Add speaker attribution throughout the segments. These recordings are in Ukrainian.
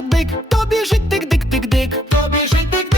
Speaker 1: бик, тобі жить тик-дик-тик-дик, тобі жить тик-дик.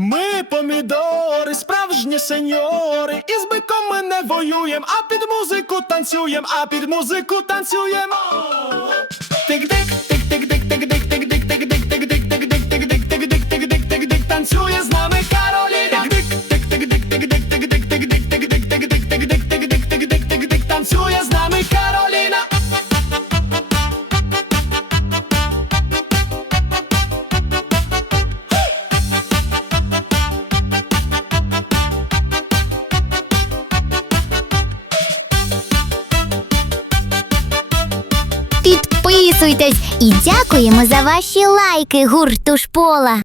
Speaker 1: Ми помідори, справжні сеньори, і з биком ми не воюєм, а під музику танцюєм, а під музику танцюєм. Тик-дик,
Speaker 2: Підписуйтесь і дякуємо за ваші лайки гурту шпола.